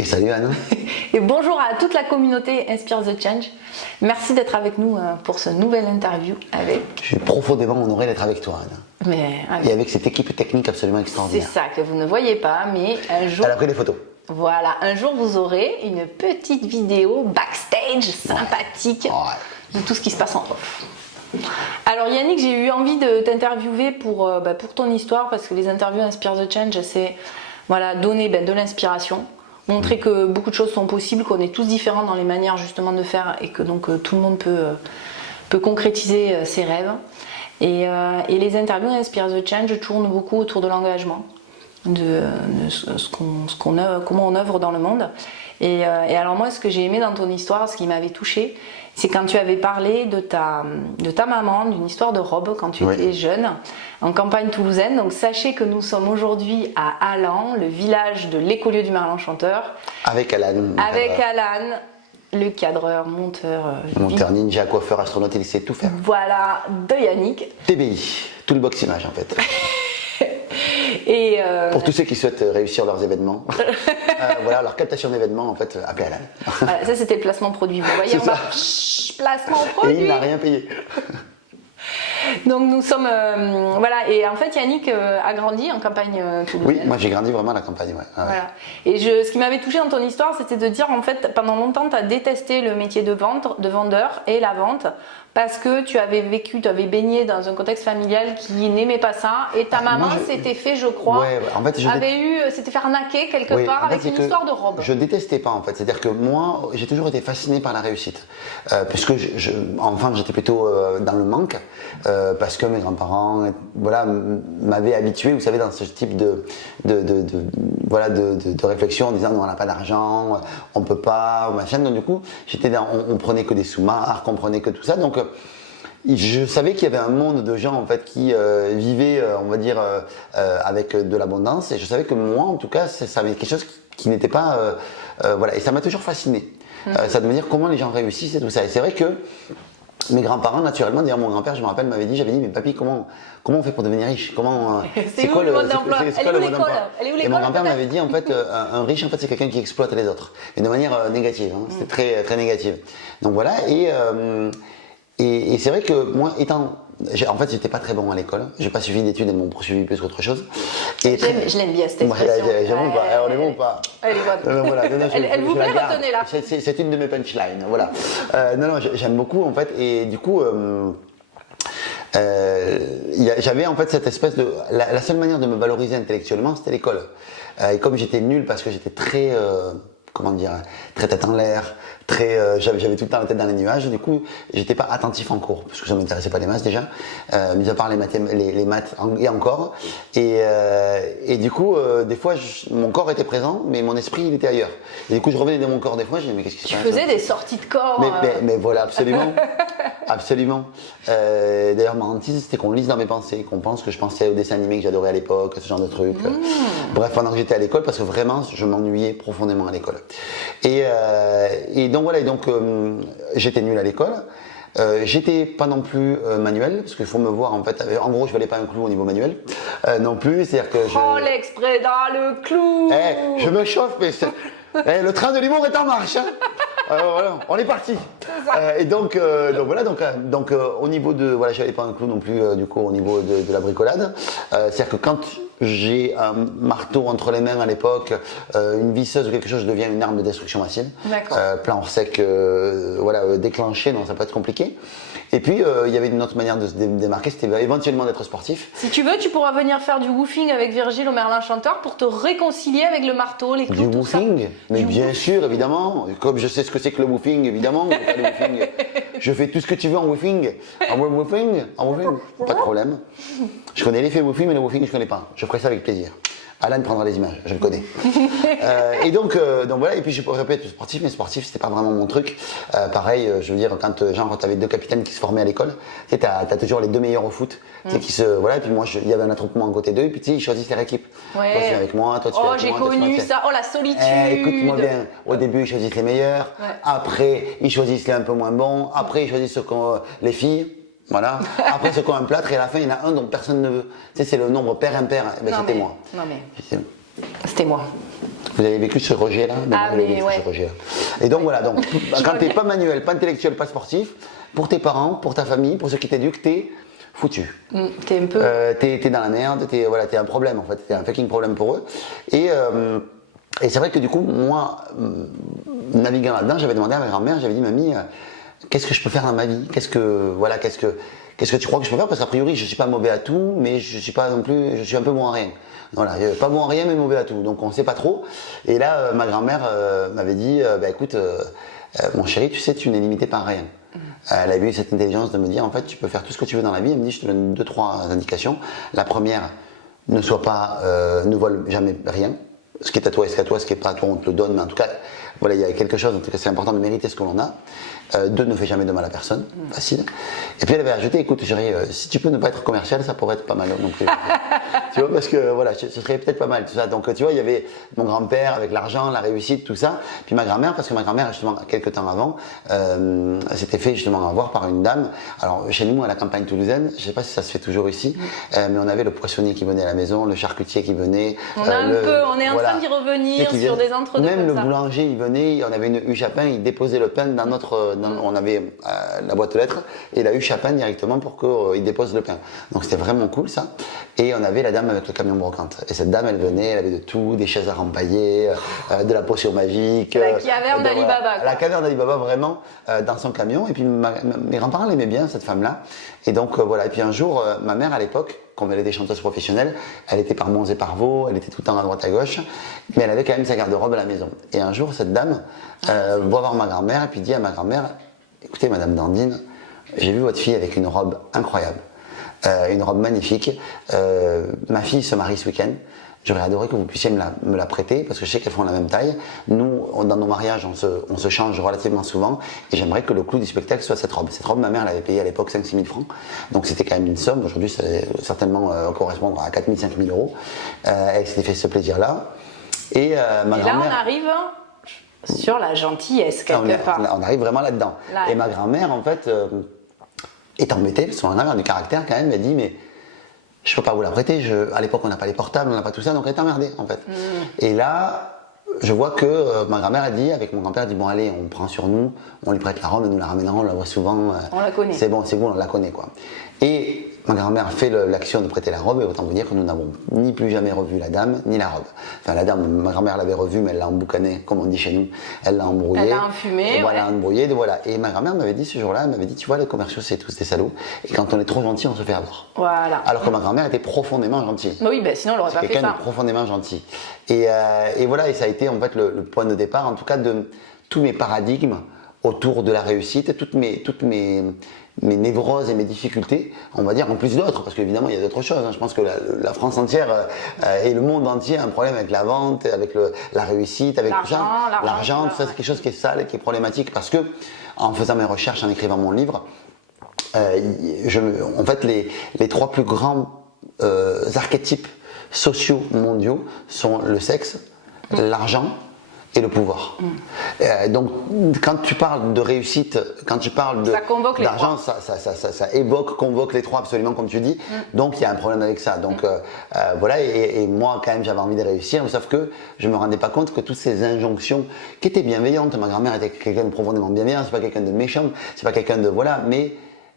Et salut Anne. Et bonjour à toute la communauté Inspire the Change. Merci d'être avec nous pour ce nouvel interview avec... Je suis profondément honoré d'être avec toi Anne. Et avec cette équipe technique absolument C'est extraordinaire. ça que vous ne voyez pas, mais un jour... Elle a pris des photos. Voilà, un jour vous aurez une petite vidéo backstage sympathique de tout ce qui se passe en off. Alors Yannick, j'ai eu envie de t'interviewer pour ton histoire, parce que les interviews Inspire the Change, c'est donner de l'inspiration, montrer que beaucoup de choses sont possibles, qu'on est tous différents dans les manières justement de faire et que donc tout le monde peut concrétiser ses rêves. Et les interviews Inspire the Change tournent beaucoup autour de l'engagement, de comment on œuvre dans le monde. Et alors moi, ce que j'ai aimé dans ton histoire, ce qui m'avait touchée, c'est quand tu avais parlé de ta maman, d'une histoire de robe quand tu étais jeune, en campagne toulousaine. Donc sachez que nous sommes aujourd'hui à Allan, le village de l'écolieu du Merlan-Chanteur. Avec Alan. Avec Alan, le cadreur, monteur ninja, coiffeur, astronaute, il sait tout faire. Voilà, de Yannick. TBI, tout le box image en fait. Et Pour tous ceux qui souhaitent réussir leurs événements, leur captation d'événements, en fait, appelez Alan. Voilà, ça c'était le placement produit. Vous voyez, on va placement produit. Et il n'a rien payé. Donc nous sommes et en fait Yannick a grandi en campagne toulousaine. Oui, moi j'ai grandi vraiment à la campagne. Ouais. Voilà. Et ce qui m'avait touché dans ton histoire, c'était de dire en fait pendant longtemps tu as détesté le métier de vendeur et la vente parce que tu avais baigné dans un contexte familial qui n'aimait pas ça et ta maman s'était fait, je crois, s'était fait arnaquer quelque part avec une histoire de robe. Je détestais pas en fait, c'est-à-dire que moi j'ai toujours été fasciné par la réussite, puisque enfant j'étais plutôt dans le manque. Parce que mes grands-parents m'avaient habitué, vous savez, dans ce type de réflexion en disant non, on n'a pas d'argent, on peut pas, machin. Donc du coup, on prenait que des sous-marques, on prenait que tout ça. Donc je savais qu'il y avait un monde de gens en fait qui vivaient, avec de l'abondance. Et je savais que moi, en tout cas, ça avait quelque chose qui n'était pas, Et ça m'a toujours fasciné. Ça de me dire comment les gens réussissent et tout ça. Et c'est vrai que mes grands-parents, naturellement, d'ailleurs mon grand-père, je me rappelle, j'avais dit, mais papy, comment on fait pour devenir riche? C'est quoi le mode d'emploi? Elle est où l'école? Et mon grand-père m'avait dit, en fait, un riche, en fait, c'est quelqu'un qui exploite les autres. Et de manière négative, C'était très, très négative. Donc voilà, et c'est vrai que moi, en fait, j'étais pas très bon à l'école. J'ai pas suivi d'études, elles m'ont poursuivi plus qu'autre chose. Je l'aime bien cette expression. J'aime pas. On est bon ou pas? Elle est bonne. Elle vous plaît, retenez-la. C'est une de mes punchlines. Voilà. J'aime beaucoup en fait. Et du coup, j'avais en fait cette espèce de. La seule manière de me valoriser intellectuellement, c'était l'école. Et comme j'étais nul parce que j'étais très. Très tête en l'air, j'avais tout le temps la tête dans les nuages, du coup j'étais pas attentif en cours, parce que ça m'intéressait pas les maths déjà, mis à part les maths et encore, et du coup des fois mon corps était présent, mais mon esprit il était ailleurs, et du coup je revenais de mon corps des fois, je disais mais qu'est-ce qui se passe? Tu faisais des sorties de corps. Mais voilà, absolument, absolument. D'ailleurs ma hantise c'était qu'on lise dans mes pensées, qu'on pense que je pensais aux dessins animés que j'adorais à l'époque, ce genre de trucs. Bref, pendant que j'étais à l'école, parce que vraiment je m'ennuyais profondément à l'école. Et donc voilà, j'étais nul à l'école. J'étais pas non plus manuel, parce qu'il faut me voir en fait. En gros, je valais pas un clou au niveau manuel non plus. C'est-à-dire que l'exprès dans le clou. Je me chauffe, mais le train de l'humour est en marche. Voilà, on est parti. Et donc au niveau de j'avais pas un clou non plus du coup au niveau de la bricolade. C'est-à-dire que quand j'ai un marteau entre les mains à l'époque, une visseuse ou quelque chose devient une arme de destruction massive. Plan hors sec, déclenché, non, ça peut être compliqué. Et puis il y avait une autre manière de se démarquer, c'était éventuellement d'être sportif. Si tu veux, tu pourras venir faire du woofing avec Virgile au Merlan-Chanteur pour te réconcilier avec le marteau, les clous, du woofing, mais bien sûr, évidemment. Comme je sais ce que c'est que le woofing, évidemment. Je fais tout ce que tu veux en woofing. En woofing, pas de problème. Je connais l'effet woofing, mais le woofing, je connais pas. Je ferai ça avec plaisir. Alan prendra les images, je le connais. Et donc voilà, et puis je répète sportif, mais sportif c'était pas vraiment mon truc. Pareil, je veux dire, quand tu avais deux capitaines qui se formaient à l'école, tu sais, t'as toujours les deux meilleurs au foot, tu sais, et puis moi il y avait un attroupement à côté d'eux, et puis tu sais, ils choisissent leur équipe. Toi tu viens avec moi, toi tu viens avec moi. Oh j'ai connu ça, la solitude. Écoute-moi bien, au début ils choisissent les meilleurs, après ils choisissent les un peu moins bons, après ils choisissent les filles. Voilà. Après, ceux qui ont un plâtre, et à la fin, il y en a un dont personne ne veut. Tu sais, c'est le nombre pair-impair. C'était moi. Non, mais. C'était moi. Vous avez vécu ce rejet-là? Ah, mais ouais. Ce rejet-là. Et donc voilà, donc, quand tu n'es pas manuel, pas intellectuel, pas sportif, pour tes parents, pour ta famille, pour ceux qui t'éduquent, t'es foutu. T'es un peu... T'es dans la merde, t'es un problème en fait, t'es un fucking problème pour eux. Et c'est vrai que du coup, moi, naviguant là-dedans, j'avais demandé à ma grand-mère, j'avais dit, mamie, qu'est-ce que je peux faire dans ma vie? Qu'est-ce que tu crois que je peux faire? Parce qu'a priori, je suis pas mauvais à tout, mais je suis pas non plus, je suis un peu bon à rien. Voilà, pas bon à rien, mais mauvais à tout. Donc on sait pas trop. Et là, ma grand-mère m'avait dit, bah écoute, mon chéri, tu sais, tu n'es limité par rien. Elle a eu cette intelligence de me dire, en fait, tu peux faire tout ce que tu veux dans la vie. Elle me dit, je te donne 2-3 indications. La première, ne vole jamais rien. Ce qui est à toi est ce qu'à toi, ce qui n'est pas à toi, on te le donne. Mais en tout cas, voilà, il y a quelque chose, en tout cas, c'est important de mériter ce que l'on a. 2, ne fais jamais de mal à personne, facile. Et puis elle avait ajouté, écoute chérie, si tu peux ne pas être commercial, ça pourrait être pas mal non plus. Tu vois, parce que voilà, ce serait peut-être pas mal tout ça. Donc tu vois, il y avait mon grand-père avec l'argent, la réussite, tout ça. Puis ma grand-mère, parce que ma grand-mère, justement, quelques temps avant, s'était fait justement avoir par une dame. Alors chez nous, à la campagne toulousaine, je sais pas si ça se fait toujours ici, mais on avait le poissonnier qui venait à la maison, le charcutier qui venait. On est en train d'y revenir sur des entre-deux. Même le ça. boulanger, il venait, on avait une huche à pain, il déposait le pain dans notre... on avait la boîte aux lettres et la huche à pain directement pour qu'il dépose le pain. Donc c'était vraiment cool ça. Et on avait la dame avec le camion brocante. Et cette dame, elle venait, elle avait de tout, des chaises à rempailler, de la potion magique. La caverne d'Ali Baba. La caverne d'Ali Baba vraiment dans son camion. Et puis mes grands-parents l'aimaient bien, cette femme-là. Et donc voilà. Et puis un jour, ma mère à l'époque, comme elle était chanteuse professionnelle, elle était par Mons et par Vaux, elle était tout le temps à droite à gauche, mais elle avait quand même sa garde-robe à la maison. Et un jour, cette dame va voir ma grand-mère et puis dit à ma grand-mère, écoutez Madame Dandine, j'ai vu votre fille avec une robe incroyable, une robe magnifique, ma fille se marie ce week-end, j'aurais adoré que vous puissiez me la prêter parce que je sais qu'elles font la même taille. Nous, dans nos mariages, on se change relativement souvent et j'aimerais que le clou du spectacle soit cette robe. Cette robe, ma mère l'avait payée à l'époque 5 000 6 000 francs, donc c'était quand même une somme. Aujourd'hui, ça va certainement correspondre à 4 000 5 000 euros. Elle s'était fait ce plaisir-là. Et ma grand-mère... là, on arrive sur la gentillesse quelque part. On arrive vraiment là-dedans. Et ma grand-mère, en fait, est embêtée parce qu'on a du caractère quand même. Elle dit, mais je peux pas vous la prêter. À l'époque, on n'a pas les portables, on n'a pas tout ça, donc elle est emmerdée en fait. Et là, je vois que ma grand-mère a dit, avec mon grand-père, elle dit bon allez, on prend sur nous, on lui prête la robe, nous la ramènerons, on la voit souvent. On la connaît. C'est bon, on la connaît quoi. Et ma grand-mère a fait l'action de prêter la robe et autant vous dire que nous n'avons ni plus jamais revu la dame ni la robe. Enfin la dame, ma grand-mère l'avait revue mais elle l'a emboucanée, comme on dit chez nous, elle l'a embrouillée. Elle l'a enfumée. Voilà, embrouillée, voilà. Et ma grand-mère m'avait dit ce jour-là, elle m'avait dit tu vois les commerciaux c'est tous des salauds et quand on est trop gentil on se fait avoir. Voilà. Alors que ma grand-mère était profondément gentille. Bah oui, sinon elle n'aurait pas fait ça. Quelqu'un de profondément gentil. Et voilà, et ça a été en fait le point de départ en tout cas de tous mes paradigmes autour de la réussite, toutes mes névroses et mes difficultés, on va dire, en plus d'autres, parce qu'évidemment il y a d'autres choses. Je pense que la France entière et le monde entier a un problème avec la vente, avec la réussite, avec tout ça. L'argent, tout ça, c'est quelque chose qui est sale, qui est problématique, parce que en faisant mes recherches, en écrivant mon livre, en fait, les 3 plus grands archétypes sociaux mondiaux sont le sexe, l'argent et le pouvoir. Donc, quand tu parles de réussite, quand tu parles d'argent, ça convoque les 3 absolument comme tu dis. Donc, il y a un problème avec ça. Donc, voilà, et moi, quand même, j'avais envie de réussir, sauf que je me rendais pas compte que toutes ces injonctions, qui étaient bienveillantes, ma grand-mère était quelqu'un de profondément bienveillant, c'est pas quelqu'un de méchant, c'est pas quelqu'un de, voilà, mais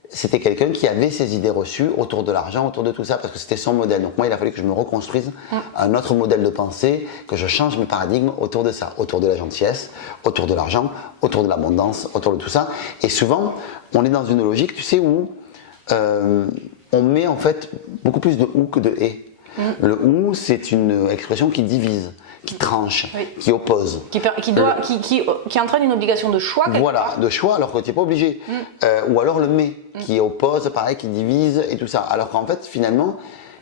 c'était quelqu'un qui avait ses idées reçues autour de l'argent, autour de tout ça, parce que c'était son modèle. Donc moi, il a fallu que je me reconstruise un autre modèle de pensée, que je change mes paradigmes autour de ça, autour de la gentillesse, autour de l'argent, autour de l'abondance, autour de tout ça. Et souvent, on est dans une logique, tu sais, où on met en fait beaucoup plus de ou que de et. Le ou, c'est une expression qui divise, qui tranche, qui oppose. Qui entraîne une obligation de choix. Voilà, de choix alors que tu n'es pas obligé. Ou alors le mais, qui oppose, pareil, qui divise et tout ça. Alors qu'en fait, finalement,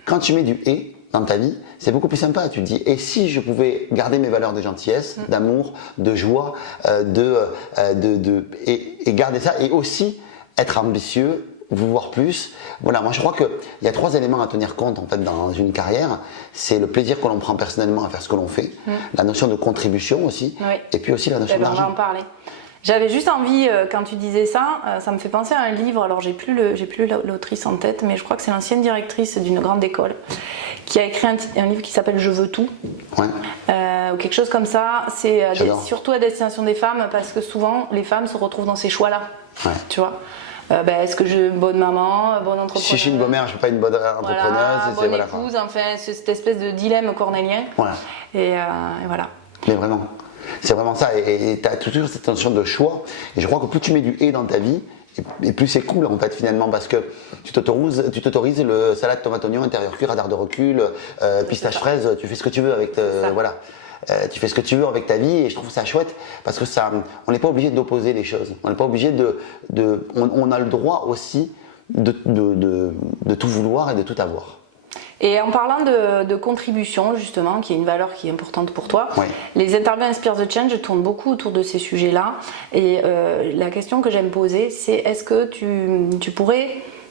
quand tu mets du et dans ta vie, c'est beaucoup plus sympa. Tu te dis, et si je pouvais garder mes valeurs de gentillesse, d'amour, de joie, et garder ça, et aussi être ambitieux, voir plus. Voilà, moi je crois qu'il y a 3 éléments à tenir compte en fait dans une carrière. C'est le plaisir que l'on prend personnellement à faire ce que l'on fait, la notion de contribution aussi, et puis aussi la notion d'argent. On va en parler. J'avais juste envie, quand tu disais ça, ça me fait penser à un livre, alors j'ai plus l'autrice en tête, mais je crois que c'est l'ancienne directrice d'une grande école qui a écrit un livre qui s'appelle Je veux tout, ou quelque chose comme ça. C'est J'adore. surtout à destination des femmes parce que souvent les femmes se retrouvent dans ces choix-là. Ouais. Tu vois. Est-ce que je suis une bonne maman, bonne entrepreneuse? Si je suis une bonne mère, je ne suis pas une bonne entrepreneuse. Voilà, bonne voilà, épouse, enfin, c'est cette espèce de dilemme cornélien. Voilà. Et voilà. Mais vraiment, c'est vraiment ça. Et tu as toujours cette notion de choix. Et je crois que plus tu mets du et dans ta vie, et plus c'est cool en fait finalement, parce que tu t'autorises le salade tomate oignon intérieur cuit, radar de recul, pistache fraise, tu fais ce que tu veux avec voilà. Tu fais ce que tu veux avec ta vie, et je trouve ça chouette parce que ça, on n'est pas obligé d'opposer les choses. On n'est pas obligé on a le droit aussi de tout vouloir et de tout avoir. Et en parlant de contribution, justement, qui est une valeur qui est importante pour toi, Ouais. les interviews Inspire the Change tournent beaucoup autour de ces sujets-là. Et la question que j'aime poser, c'est est-ce que tu pourrais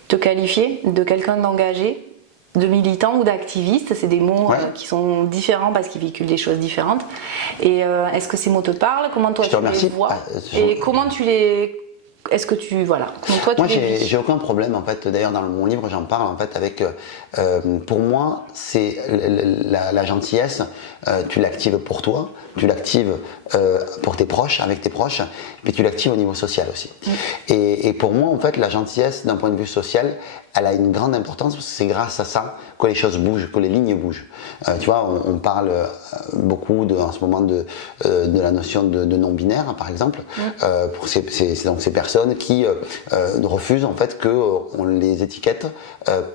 te qualifier de quelqu'un d'engagé, de militant ou d'activiste? C'est des mots Ouais. qui sont différents parce qu'ils véhiculent des choses différentes. Et est-ce que ces mots te parlent? Comment toi Je te tu remercie. les vois? Ah, Et comment tu les... Est-ce que tu... Voilà. Comment toi tu Moi, les vis? j'ai aucun problème en fait. D'ailleurs, dans mon livre, j'en parle en fait avec. Pour moi, c'est la gentillesse. Tu l'actives pour toi, tu l'actives pour tes proches, avec tes proches, puis tu l'actives au niveau social aussi. Et pour moi, en fait, la gentillesse, d'un point de vue social, elle a une grande importance parce que c'est grâce à ça que les choses bougent, que les lignes bougent. Tu vois, on parle beaucoup en ce moment de la notion de non-binaire, par exemple, pour donc ces personnes qui refusent en fait qu'on les étiquette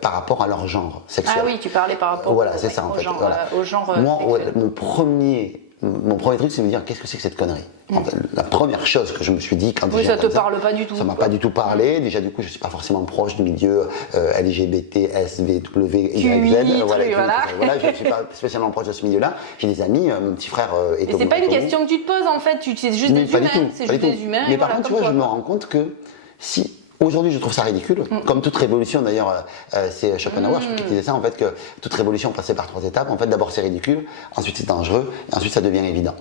par rapport à leur genre sexuel. Ah oui, tu parlais par rapport Voilà, c'est ça en au fait. genre, Voilà. au genre Moi, sexuel. mon premier truc, c'est de me dire qu'est-ce que c'est que cette connerie. En fait, la première chose que je me suis dit quand Oui, j'ai ça te entendu parle pas du tout. ça m'a pas du tout parlé. Déjà, du coup, je suis pas forcément proche du milieu LGBT, SVW, YZ. Voilà, je suis pas spécialement proche de ce milieu-là. J'ai des amis, mon petit frère est Et c'est pas une question que tu te poses en fait, c'est juste mais des pas humains. du tout, C'est pas juste du tout. des humains. Mais et par voilà, contre, tu comme vois, je toi. me rends compte que si aujourd'hui je trouve ça ridicule, comme toute révolution d'ailleurs, c'est Schopenhauer je crois, qui disait ça en fait, que toute révolution passait par 3 étapes. En fait, d'abord c'est ridicule, ensuite c'est dangereux, et ensuite ça devient évident.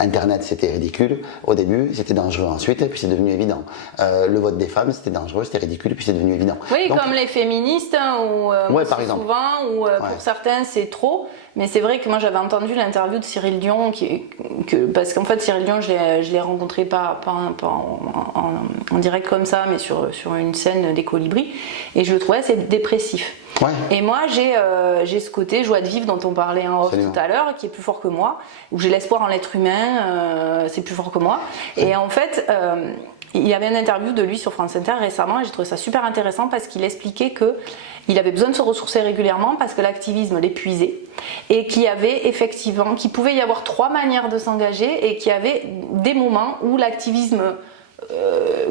Internet c'était ridicule au début, c'était dangereux ensuite, et puis c'est devenu évident. Le vote des femmes c'était dangereux, c'était ridicule, puis c'est devenu évident. Oui, Donc, comme les féministes, ou Ouais, par exemple. souvent, ou pour certains c'est trop. Mais c'est vrai que moi j'avais entendu l'interview de Cyril Dion, parce qu'en fait Cyril Dion je l'ai rencontré pas en direct comme ça, mais sur une scène des Colibris, et je le trouvais assez dépressif. Ouais. Et moi j'ai ce côté joie de vivre dont on parlait en off Absolument. tout à l'heure, qui est plus fort que moi, où j'ai l'espoir en l'être humain, c'est plus fort que moi. Et en fait, il y avait une interview de lui sur France Inter récemment, et j'ai trouvé ça super intéressant parce qu'il expliquait que il avait besoin de se ressourcer régulièrement parce que l'activisme l'épuisait, et qu'il pouvait y avoir 3 manières de s'engager, et qu'il y avait des moments où l'activisme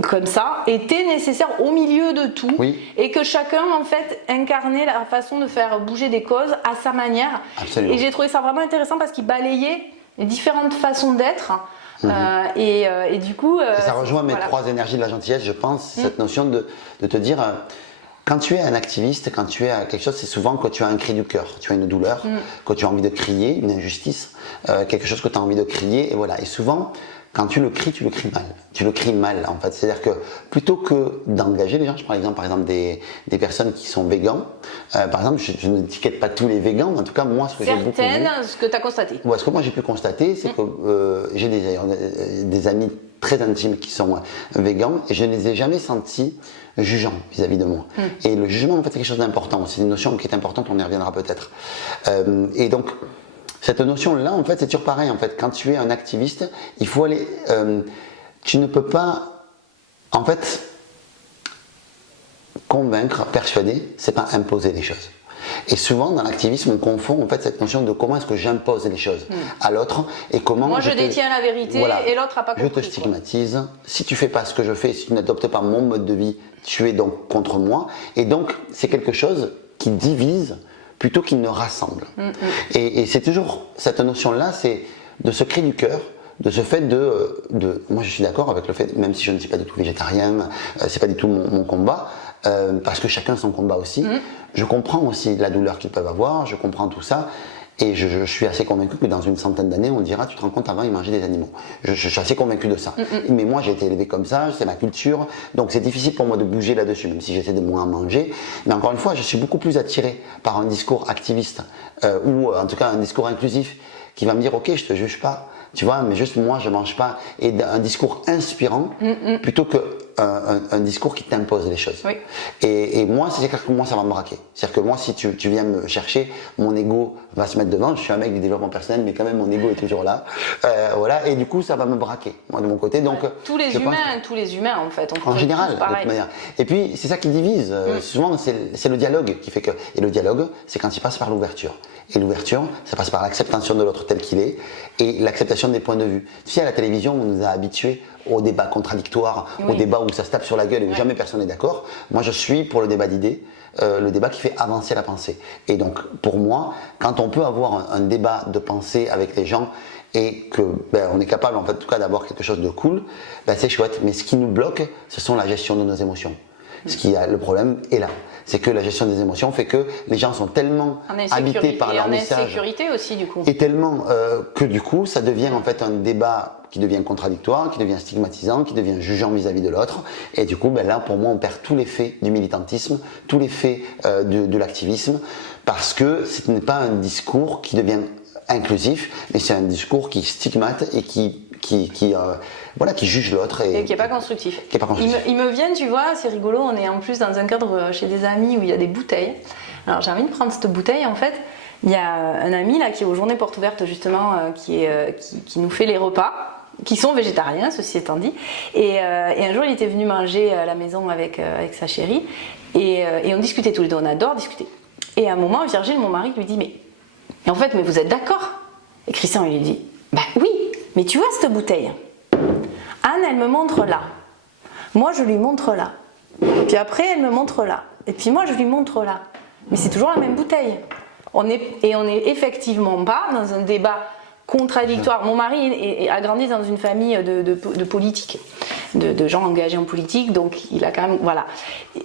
comme ça était nécessaire au milieu de tout, Oui. et que chacun en fait incarnait la façon de faire bouger des causes à sa manière. Absolument. Et j'ai trouvé ça vraiment intéressant parce qu'il balayait les différentes façons d'être. Et du coup ça rejoint mes voilà. 3 énergies de la gentillesse, je pense, cette notion de te dire, quand tu es un activiste, quand tu es quelque chose, c'est souvent que tu as un cri du cœur, tu as une douleur, que tu as envie de crier, une injustice, quelque chose que tu as envie de crier, et voilà. Et souvent, quand tu le cries mal. Tu le cries mal, en fait. C'est-à-dire que plutôt que d'engager les gens, je prends l'exemple par exemple des personnes qui sont végans. Par exemple, je n'étiquette pas tous les végans, mais en tout cas, moi, ce que j'ai beaucoup vu, Certaines, ce que tu as constaté. ouais, ce que moi j'ai pu constater, c'est que j'ai des amis très intimes qui sont végans, et je ne les ai jamais sentis jugeants vis-à-vis de moi. Et le jugement, en fait, c'est quelque chose d'important. C'est une notion qui est importante, on y reviendra peut-être. Et donc, cette notion-là, en fait, c'est toujours pareil. En fait, quand tu es un activiste, il faut aller. Tu ne peux pas, en fait, convaincre, persuader, c'est pas imposer les choses. Et souvent, dans l'activisme, on confond en fait cette notion de comment est-ce que j'impose les choses à l'autre, et comment Moi, je détiens la vérité, et l'autre n'a pas compris. Je te stigmatise. Si tu fais pas ce que je fais, si tu n'adoptes pas mon mode de vie, tu es donc contre moi. Et donc, c'est quelque chose qui divise plutôt qu'il ne rassemble. Et c'est toujours cette notion-là, c'est de ce cri du cœur, de ce fait moi je suis d'accord avec le fait, même si je ne suis pas du tout végétarien, c'est pas du tout mon combat, parce que chacun son combat aussi. Je comprends aussi la douleur qu'ils peuvent avoir, je comprends tout ça, et je suis assez convaincu que dans une centaine d'années, on dira, tu te rends compte, avant ils mangeaient des animaux. Je suis assez convaincu de ça. Mais moi j'ai été élevé comme ça, c'est ma culture, donc c'est difficile pour moi de bouger là-dessus, même si j'essaie de moins manger. Mais encore une fois, je suis beaucoup plus attiré par un discours activiste, ou en tout cas un discours inclusif, qui va me dire, ok, je te juge pas, tu vois, mais juste moi, je mange pas. Et un discours inspirant plutôt qu'un discours qui t'impose les choses. Oui. Et moi, c'est clair que moi, ça va me braquer. C'est-à-dire que moi, si tu viens me chercher, mon ego va se mettre devant. Je suis un mec du développement personnel, mais quand même, mon ego est toujours là. Voilà. Et du coup, ça va me braquer, moi, de mon côté. Donc, tous les humains, en fait. En général, de toute manière. Et puis, c'est ça qui divise. Souvent, c'est le dialogue qui fait que. Et le dialogue, c'est quand il passe par l'ouverture. Et l'ouverture, ça passe par l'acceptation de l'autre tel qu'il est et l'acceptation des points de vue. Tu sais, à la télévision, on nous a habitués au débat contradictoire, au débat où ça se tape sur la gueule et où jamais personne n'est d'accord. Moi, je suis pour le débat d'idées, le débat qui fait avancer la pensée. Et donc, pour moi, quand on peut avoir un débat de pensée avec les gens et que on est capable, en fait, en tout cas, d'avoir quelque chose de cool, c'est chouette. Mais ce qui nous bloque, ce sont la gestion de nos émotions. Le problème est là. C'est que la gestion des émotions fait que les gens sont tellement habités par leur message. En insécurité aussi, du coup. Et tellement que du coup, ça devient en fait un débat qui devient contradictoire, qui devient stigmatisant, qui devient jugeant vis-à-vis de l'autre. Et du coup, là, pour moi, on perd tout l'effet du militantisme, tout l'effet de l'activisme, parce que ce n'est pas un discours qui devient inclusif, mais c'est un discours qui stigmate et qui juge l'autre. Et qui n'est pas constructif. Il me vient, tu vois, c'est rigolo, on est en plus dans un cadre chez des amis où il y a des bouteilles. Alors j'ai envie de prendre cette bouteille, en fait. Il y a un ami là qui est aux journées portes ouvertes justement, qui nous fait les repas, qui sont végétariens, ceci étant dit. Et un jour, il était venu manger à la maison avec sa chérie, et on discutait tous les deux, on adore discuter. Et à un moment, Virgile, mon mari, lui dit, mais vous êtes d'accord? Et Christian, il lui dit, bah oui, mais tu vois cette bouteille, Anne, elle me montre là. Moi, je lui montre là. Puis après, elle me montre là. Et puis moi, je lui montre là. Mais c'est toujours la même bouteille. On est effectivement pas dans un débat contradictoire. Mon mari a grandi dans une famille de politiques, de gens engagés en politique, donc il a quand même, voilà.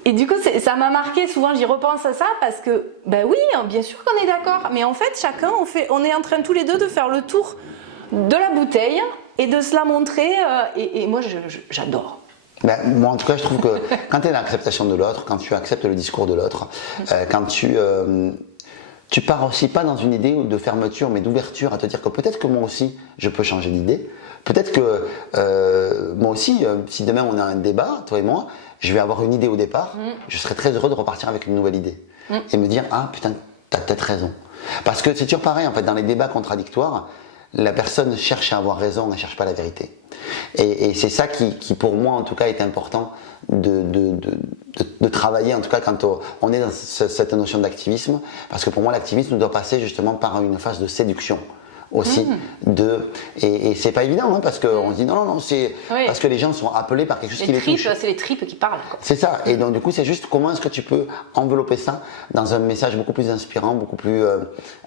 Et du coup, ça m'a marqué. Souvent, j'y repense à ça parce que, oui, bien sûr qu'on est d'accord, mais en fait, chacun, on est en train tous les deux de faire le tour de la bouteille et de se la montrer. Et moi, j'adore. Moi, en tout cas, je trouve que quand tu es dans l'acceptation de l'autre, quand tu acceptes le discours de l'autre, quand tu pars aussi pas dans une idée de fermeture, mais d'ouverture, à te dire que peut-être que moi aussi, je peux changer d'idée. Peut-être que moi aussi, si demain on a un débat, toi et moi, je vais avoir une idée au départ, je serai très heureux de repartir avec une nouvelle idée. Et me dire, ah putain, t'as peut-être raison. Parce que c'est toujours pareil, en fait, dans les débats contradictoires, la personne cherche à avoir raison, elle ne cherche pas la vérité. Et c'est ça qui, pour moi, en tout cas, est important de travailler, en tout cas, quand on est dans cette notion d'activisme, parce que pour moi, l'activisme doit passer justement par une phase de séduction aussi, et c'est pas évident, hein, parce qu'on se dit non, c'est parce que les gens sont appelés par quelque chose qui les touche. C'est les tripes qui parlent. C'est ça, et donc du coup, c'est juste comment est-ce que tu peux envelopper ça dans un message beaucoup plus inspirant, beaucoup plus,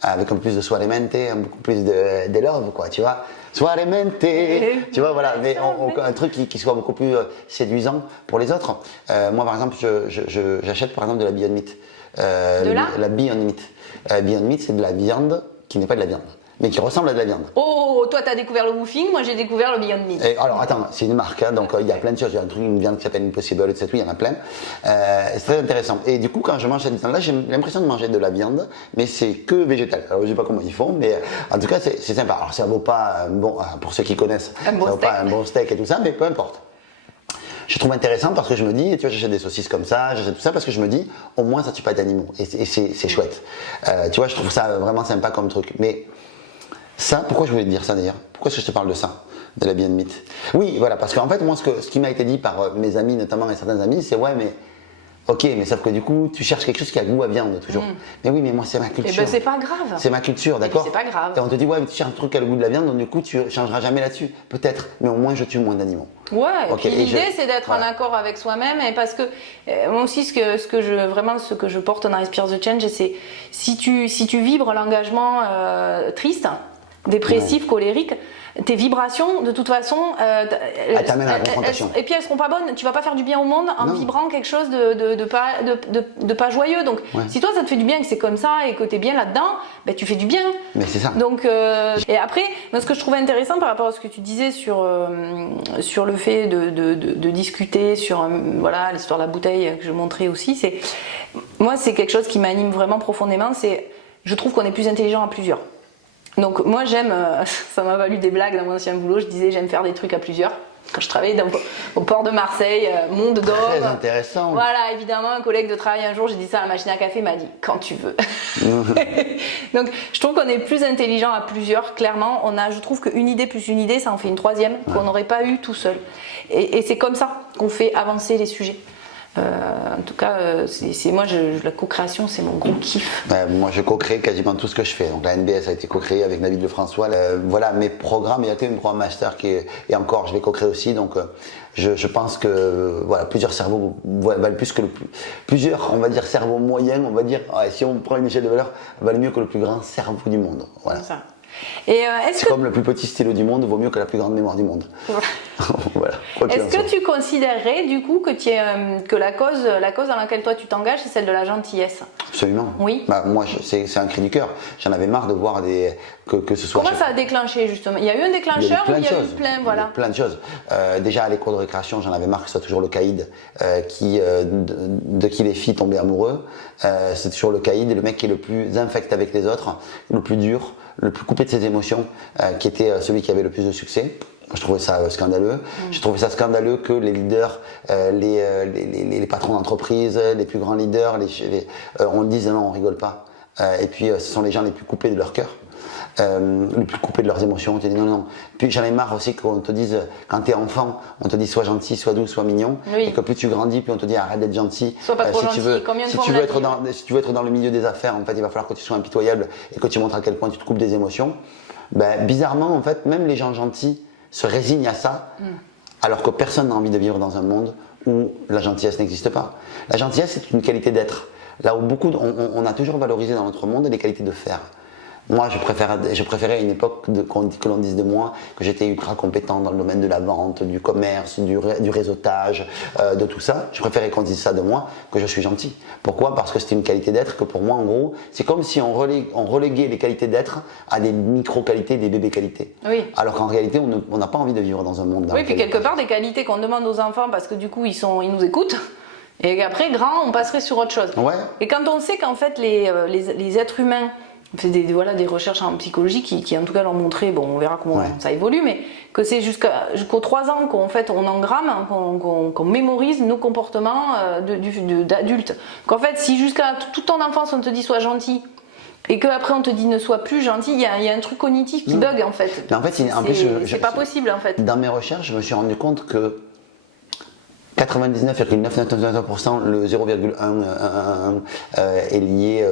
avec un peu plus de suavemente, beaucoup plus de love, quoi, tu vois. Suavemente, tu vois, voilà, mais un truc qui soit beaucoup plus séduisant pour les autres. Moi, par exemple, j'achète par exemple de la Beyond Meat. La Beyond Meat. Beyond Meat, c'est de la viande qui n'est pas de la viande, mais qui ressemble à de la viande. Oh, toi t'as découvert le woofing, moi j'ai découvert le Beyond Meat. Alors attends, c'est une marque, hein, donc il y a plein de choses. Il y a une viande qui s'appelle Impossible, etc. Il y en a plein. C'est très intéressant. Et du coup, quand je mange cette viande-là, j'ai l'impression de manger de la viande, mais c'est que végétal. Alors je sais pas comment ils font, mais en tout cas c'est sympa. Alors ça vaut pas pour ceux qui connaissent, ça vaut pas un bon steak et tout ça, mais peu importe. Je trouve intéressant parce que je me dis, tu vois, j'achète des saucisses comme ça, j'achète tout ça parce que je me dis, au moins ça tue pas d'animaux. Et c'est chouette. Tu vois, je trouve ça vraiment sympa comme truc. Mais ça, pourquoi je voulais te dire ça d'ailleurs? Pourquoi est-ce que je te parle de ça, de la Beyond Meat? Oui, voilà, parce qu'en fait, moi, ce qui m'a été dit par mes amis, notamment et certains amis, c'est ouais, mais ok, mais sauf que du coup, tu cherches quelque chose qui a goût à viande toujours. Mais oui, mais moi, c'est ma culture. Et ben, c'est pas grave. C'est ma culture, d'accord? C'est pas grave. Et on te dit, ouais, mais tu cherches un truc qui a le goût de la viande, donc du coup, tu changeras jamais là-dessus. Peut-être, mais au moins, je tue moins d'animaux. Ouais, okay, et puis l'idée, c'est d'être en accord avec soi-même, et parce que moi aussi, ce que je porte dans Inspire the Change, c'est si tu vibres l'engagement triste, dépressif, colérique, tes vibrations, de toute façon, elles t'amènent à la confrontation. Et puis elles seront pas bonnes. Tu vas pas faire du bien au monde en vibrant quelque chose de pas joyeux. Donc, si toi ça te fait du bien, que c'est comme ça et que t'es bien là-dedans, ben tu fais du bien. Mais c'est ça. Donc, et après, moi, ce que je trouvais intéressant par rapport à ce que tu disais sur le fait de discuter sur voilà l'histoire de la bouteille que je montrais aussi, c'est quelque chose qui m'anime vraiment profondément. C'est, je trouve qu'on est plus intelligent à plusieurs. Donc moi j'aime, ça m'a valu des blagues dans mon ancien boulot, je disais j'aime faire des trucs à plusieurs. Quand je travaillais au port de Marseille, monde d'hommes. Très intéressant. Voilà, évidemment, un collègue de travail un jour, j'ai dit ça à la machine à café, il m'a dit quand tu veux. Donc je trouve qu'on est plus intelligent à plusieurs, clairement. Je trouve qu'une idée plus une idée, ça en fait une troisième qu'on n'aurait pas eu tout seul. Et c'est comme ça qu'on fait avancer les sujets. En tout cas, la co-création, c'est mon gros kiff. Moi, je co-crée quasiment tout ce que je fais. Donc, la NBS a été co-créée avec David Lefrançois. Voilà, mes programmes, il y a un programme master et encore, je l'ai co-créé aussi. Donc, je pense que voilà, plusieurs cerveaux valent plus que plusieurs, on va dire, cerveaux moyens, on va dire, si on prend une échelle de valeur, valent mieux que le plus grand cerveau du monde. Voilà. C'est ça. Et c'est comme le plus petit stylo du monde vaut mieux que la plus grande mémoire du monde. Voilà. Est-ce que tu considérerais du coup que la cause dans laquelle toi tu t'engages, c'est celle de la gentillesse? Absolument. Oui. Moi, c'est un cri du cœur. J'en avais marre de voir que ce soit. Comment ça a déclenché justement? Il y a eu un déclencheur ou il y a eu plein, voilà. Plein de choses. Déjà à les cours de récréation, j'en avais marre que ce soit toujours le caïd de qui les filles tombaient amoureux. C'est toujours le caïd, le mec qui est le plus infect avec les autres, le plus dur, le plus coupé de ses émotions, qui était celui qui avait le plus de succès. Je trouvais ça scandaleux. Je trouvais ça scandaleux que les leaders, les patrons d'entreprise, les plus grands leaders, on dise non, on rigole pas. Et puis ce sont les gens les plus coupés de leur cœur. Les plus coupés de leurs émotions, on te dit non. Puis j'en ai marre aussi qu'on te dise, quand t'es enfant, on te dit sois gentil, sois doux, sois mignon, oui. Et que plus tu grandis, plus on te dit arrête d'être gentil. Sois pas trop si gentil. tu veux, Combien de si fois tu veux être dans le milieu des affaires, en fait, il va falloir que tu sois impitoyable et que tu montres à quel point tu te coupes des émotions. Bizarrement, en fait, même les gens gentils se résignent à ça, alors que personne n'a envie de vivre dans un monde où la gentillesse n'existe pas. La gentillesse, c'est une qualité d'être. Là où on a toujours valorisé dans notre monde les qualités de faire. Moi, je préférais à une époque que l'on dise de moi que j'étais ultra compétent dans le domaine de la vente, du commerce, du réseautage, de tout ça. Je préférais qu'on dise ça de moi, que je suis gentil. Pourquoi? Parce que c'était une qualité d'être que pour moi, en gros, c'est comme si on reléguait les qualités d'être à des micro-qualités, des bébés-qualités. Oui. Alors qu'en réalité, on n'a pas envie de vivre dans un monde. Oui, puis quelque part, des qualités qu'on demande aux enfants parce que du coup, ils nous écoutent. Et qu'après, grand, on passerait sur autre chose. Ouais. Et quand on sait qu'en fait, les êtres humains, c'est des recherches en psychologie qui en tout cas l'ont montré, bon on verra comment ça évolue, mais que c'est jusqu'aux 3 ans qu'en fait on engramme, qu'on mémorise nos comportements d'adultes. Qu'en fait si jusqu'à toute ton enfance on te dit sois gentil, et qu'après on te dit ne sois plus gentil, il y a un truc cognitif qui bug en fait. Mais en fait, c'est pas possible en fait. Dans mes recherches, je me suis rendu compte que 99,999%, le 0,1 est lié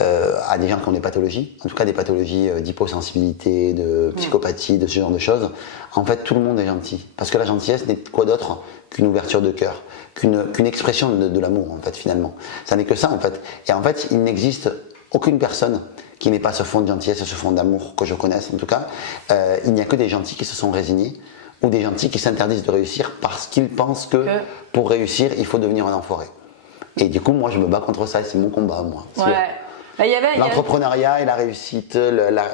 à des gens qui ont des pathologies, en tout cas des pathologies d'hyposensibilité, de psychopathie, de ce genre de choses. En fait, tout le monde est gentil. Parce que la gentillesse n'est quoi d'autre qu'une ouverture de cœur, qu'une expression de l'amour, en fait, finalement. Ça n'est que ça, en fait. Et en fait, il n'existe aucune personne qui n'ait pas ce fond de gentillesse, ce fond d'amour que je connaisse, en tout cas. Il n'y a que des gentils qui se sont résignés, ou des gentils qui s'interdisent de réussir parce qu'ils pensent que pour réussir, il faut devenir un enfoiré. Et du coup, moi, je me bats contre ça, et c'est mon combat, moi. L'entrepreneuriat et la réussite, la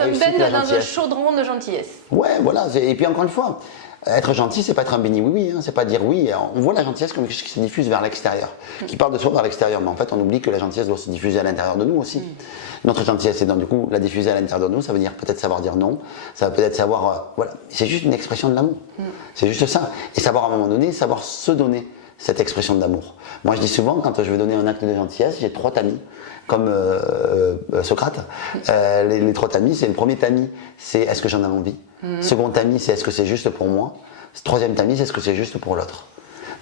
réussite et la gentillesse. Dans un chaudron de gentillesse. Ouais, voilà. Et puis encore une fois, être gentil, c'est pas être un béni oui-oui, hein, c'est pas dire oui. On voit la gentillesse comme quelque chose qui se diffuse vers l'extérieur, qui parle de soi vers l'extérieur. Mais en fait, on oublie que la gentillesse doit se diffuser à l'intérieur de nous aussi. Notre gentillesse, et donc du coup, la diffuser à l'intérieur de nous, ça veut dire peut-être savoir dire non, ça veut peut-être savoir, voilà. C'est juste une expression de l'amour. C'est juste ça. Et savoir à un moment donné, savoir se donner cette expression d'amour. Moi, je dis souvent, quand je vais donner un acte de gentillesse, j'ai 3 tamis, comme Socrate. Les 3 tamis, c'est le premier tamis, c'est est-ce que j'en ai envie. Second tamis, c'est est-ce que c'est juste pour moi. Troisième tamis, c'est est-ce que c'est juste pour l'autre.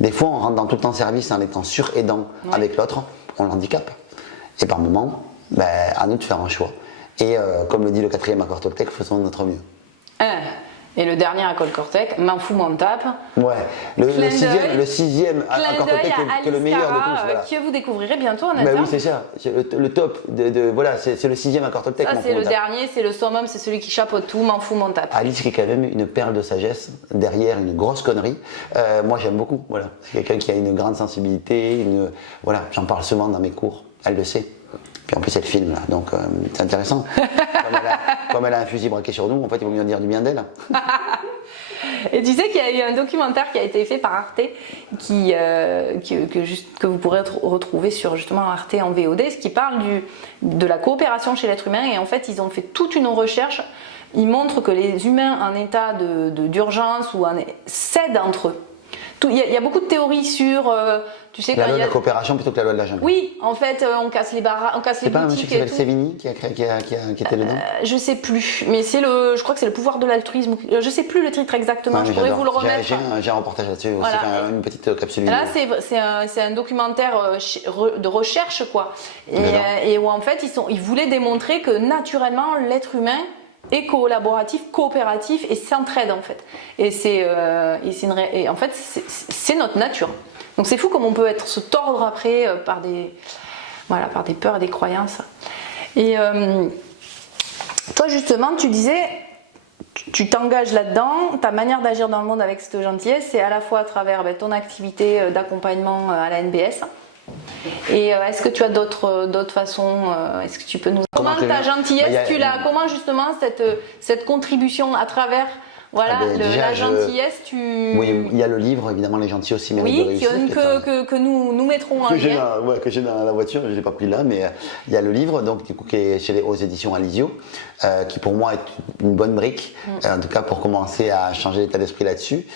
Des fois, on rentre dans tout le temps service en étant sur-aidant avec l'autre, on l'handicape. Et par moment, à nous de faire un choix. Et comme le dit le 4e accord Toltec, faisons de notre mieux. Et le dernier accord Toltec, m'en fous, m'en tape. Ouais, le sixième accord Toltec est le meilleur de tous. Voilà. Que vous découvrirez bientôt en interne. Oui, c'est ça. Le top, voilà, c'est le 6e accord Toltec. Ça, c'est le dernier, c'est le summum, c'est celui qui chapeaute tout, m'en fous, m'en tape. Alice qui est quand même une perle de sagesse, derrière une grosse connerie. Moi, j'aime beaucoup. Voilà. C'est quelqu'un qui a une grande sensibilité. Voilà, j'en parle souvent dans mes cours. Elle le sait. Puis en plus, elle filme, là, donc c'est intéressant. Comme elle a un fusil braqué sur nous, en fait, il vaut mieux dire du bien d'elle. Et tu sais qu'il y a eu un documentaire qui a été fait par Arte que vous pourrez retrouver sur justement Arte en VOD, ce qui parle de la coopération chez l'être humain. Et en fait, ils ont fait toute une recherche. Ils montrent que les humains en état d'urgence s'aident entre eux. Il y a beaucoup de théories sur, tu sais, la loi de la coopération plutôt que la loi de la jungle. Oui, en fait, on casse les barrages, on casse les boutiques. C'est pas un monsieur qui s'appelle Sévigny qui était dedans. Je sais plus, mais je crois que c'est le pouvoir de l'altruisme. Je sais plus le titre exactement. Ouais, je pourrais vous le remettre. J'ai un reportage là-dessus. Voilà. C'est une petite capsule. Là, c'est un documentaire de recherche, quoi. Et où en fait, ils voulaient démontrer que naturellement, l'être humain est collaboratif, coopératif et s'entraide en fait. Et en fait, c'est notre nature. Donc c'est fou comme on peut se tordre après par des peurs et des croyances. Et toi justement, tu disais, tu t'engages là-dedans, ta manière d'agir dans le monde avec cette gentillesse, c'est à la fois à travers ton activité d'accompagnement à la NBS. Et est-ce que tu as d'autres façons, est-ce que tu peux nous... Comment ta gentillesse, comment justement cette contribution à travers la gentillesse, Oui, il y a le livre, évidemment, Les gentils aussi méritent de réussir. Que nous mettrons en lien. Que j'ai dans la voiture, je ne l'ai pas pris là, mais il y a le livre, donc, du coup, qui est aux éditions Alizio, qui pour moi est une bonne brique, en tout cas pour commencer à changer l'état d'esprit là-dessus.